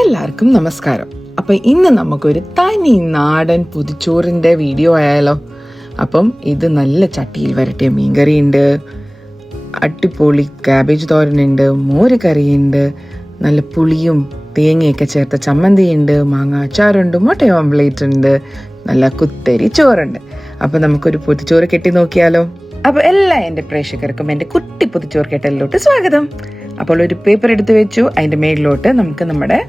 എല്ലാവർക്കും നമസ്കാരം. അപ്പം ഇന്ന് നമുക്കൊരു തനി നാടൻ പൊതിച്ചോറിൻ്റെ വീഡിയോ ആയാലോ. അപ്പം ഇത് നല്ല ചട്ടിയിൽ വരട്ടിയ മീൻകറിയുണ്ട്, അടിപൊളി ക്യാബേജ് തോരനുണ്ട്, മോര് കറിയുണ്ട്, നല്ല പുളിയും തേങ്ങയൊക്കെ ചേർത്ത ചമ്മന്തിയുണ്ട്, മാങ്ങ അച്ചാറുണ്ട്, മുട്ട ഓംപ്ലേറ്റ് ഉണ്ട്, നല്ല കുത്തരി ചോറുണ്ട്. അപ്പം നമുക്കൊരു പൊതിച്ചോറ് കെട്ടി നോക്കിയാലോ. അപ്പോൾ എല്ലാ എൻ്റെ പ്രേക്ഷകർക്കും എൻ്റെ കുട്ടി പൊതിച്ചോറ് കെട്ടലിലോട്ട് സ്വാഗതം. അപ്പോൾ ഒരു പേപ്പർ എടുത്ത് വെച്ചു, അതിൻ്റെ മേളിലോട്ട് നമുക്ക് നമ്മുടെ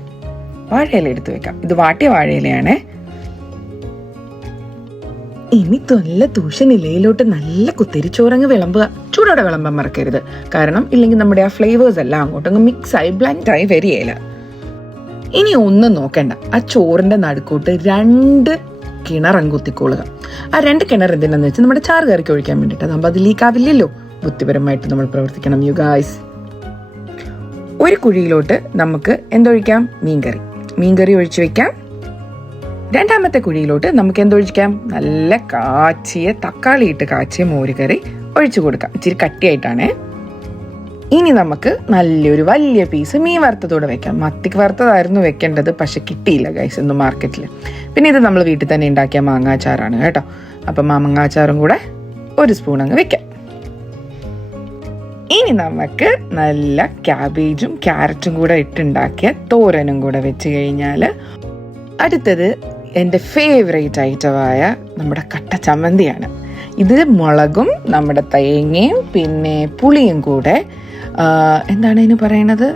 വാഴയില എടുത്ത് വെക്കാം. ഇത് വാട്ടിയ വാഴയിലയാണ്. ഇനി നല്ല തൂഷനിലയിലോട്ട് നല്ല കുത്തിരിച്ചോറങ്ങ് വിളമ്പുക. ചൂടോടെ വിളമ്പാൻ മറക്കരുത്, കാരണം ഇല്ലെങ്കിൽ നമ്മുടെ ആ ഫ്ലേവേഴ്സ് എല്ലാം അങ്ങോട്ടങ്ങ് മിക്സായി ബ്ലെൻഡായി വരികയില്ല. ഇനി ഒന്നും നോക്കണ്ട, ആ ചോറിന്റെ നടുക്കോട്ട് 2 കിണറങ്ങ് കുത്തിക്കൊള്ളുക. ആ 2 കിണർ എന്തിനാന്ന് വെച്ചാൽ നമ്മുടെ ചാറ് കറിക്ക് ഒഴിക്കാൻ വേണ്ടിയിട്ട്, അതാകുമ്പോൾ അത് ലീക്കാവില്ലല്ലോ. ബുദ്ധിപരമായിട്ട് നമ്മൾ പ്രവർത്തിക്കണം യു ഗായ്സ്. ഒരു കുഴിയിലോട്ട് നമുക്ക് എന്തൊഴിക്കാം? മീൻകറി ഒഴിച്ചു വെക്കാം. 2ാമത്തെ കുഴിയിലോട്ട് നമുക്ക് എന്തൊഴിക്കാം? നല്ല കാച്ചിയ തക്കാളി ഇട്ട് കാച്ചിയ മോര് കറി ഒഴിച്ചു കൊടുക്കാം. ഇച്ചിരി കട്ടിയായിട്ടാണ്. ഇനി നമുക്ക് നല്ലൊരു വലിയ പീസ് മീൻ വറുത്തതോടെ വെക്കാം. മത്തിക്ക് വറുത്തതായിരുന്നു വെക്കേണ്ടത്, പക്ഷെ കിട്ടിയില്ല ഗൈസ് ഇന്ന് മാർക്കറ്റിൽ. പിന്നെ ഇത് നമ്മൾ വീട്ടിൽ തന്നെ ഉണ്ടാക്കിയ മാങ്ങാച്ചാറാണ് കേട്ടോ. അപ്പം മാങ്ങാച്ചാറും കൂടെ 1 സ്പൂൺ അങ്ങ് വെക്കാം. ഇനി നമുക്ക് നല്ല ക്യാബേജും ക്യാരറ്റും കൂടെ ഇട്ടുണ്ടാക്കിയ തോരനും കൂടെ വെച്ച് കഴിഞ്ഞാൽ അടുത്തത് എൻ്റെ ഫേവറേറ്റ് ഐറ്റമായ നമ്മുടെ കട്ട ചമ്മന്തിയാണ്. ഇത് മുളകും നമ്മുടെ തേങ്ങയും പിന്നെ പുളിയും കൂടെ എന്താണ് ഇതിന് പറയണത്,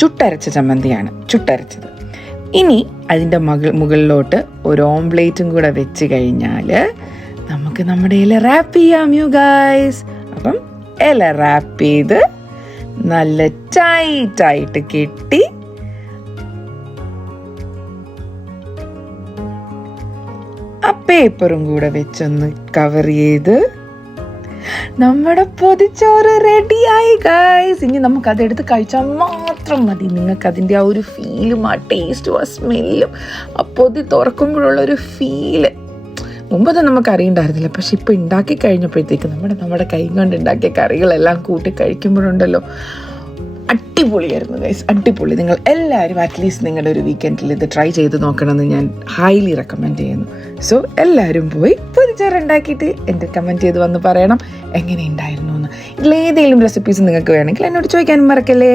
ചുട്ടരച്ച ചമ്മന്തിയാണ്, ചുട്ടരച്ചത്. ഇനി അതിൻ്റെ മുകളിലോട്ട് ഒരു ഓംപ്ലേറ്റും കൂടെ വെച്ച് കഴിഞ്ഞാൽ നമുക്ക് നമ്മുടെ ഇല റാപ്പ് ചെയ്യാം യു ഗൈസ്. അപ്പം ഇല റാപ്പ് ചെയ്ത് നല്ല ടൈറ്റായിട്ട് കെട്ടി ആ പേപ്പറും കൂടെ വെച്ചൊന്ന് കവർ ചെയ്ത് നമ്മുടെ പൊതിച്ചോറ് റെഡിയായി ഗൈസ്. ഇനി നമുക്ക് അതെടുത്ത് കഴിച്ചാൽ മാത്രം മതി. നിങ്ങൾക്ക് അതിൻ്റെ ആ ഒരു ഫീലും ആ ടേസ്റ്റും ആ സ്മെല്ലും ആ പൊതി തുറക്കുമ്പോഴുള്ള ഒരു ഫീല് മുമ്പത് നമുക്ക് അറിയണ്ടായിരുന്നില്ല. പക്ഷെ ഇപ്പം ഉണ്ടാക്കി കഴിഞ്ഞപ്പോഴത്തേക്ക് നമ്മുടെ കൈ കൊണ്ട് ഉണ്ടാക്കിയ കറികളെല്ലാം കൂട്ടി കഴിക്കുമ്പോഴുണ്ടല്ലോ അടിപൊളിയായിരുന്നു ഗൈസ്, അടിപൊളി. നിങ്ങൾ എല്ലാവരും അറ്റ്ലീസ്റ്റ് നിങ്ങളുടെ ഒരു വീക്കെൻഡിൽ ഇത് ട്രൈ ചെയ്ത് നോക്കണമെന്ന് ഞാൻ ഹൈലി റെക്കമെൻഡ് ചെയ്യുന്നു. സോ എല്ലാവരും പോയി പൊതിച്ചോറ് ഉണ്ടാക്കിയിട്ട് എൻ്റെ കമൻറ്റ് ചെയ്ത് വന്ന് പറയണം എങ്ങനെ ഉണ്ടായിരുന്നു എന്ന്. ഇതിലേതെങ്കിലും റെസിപ്പീസ് നിങ്ങൾക്ക് വേണമെങ്കിൽ എന്നോട് ചോദിക്കാനും മറക്കല്ലേ.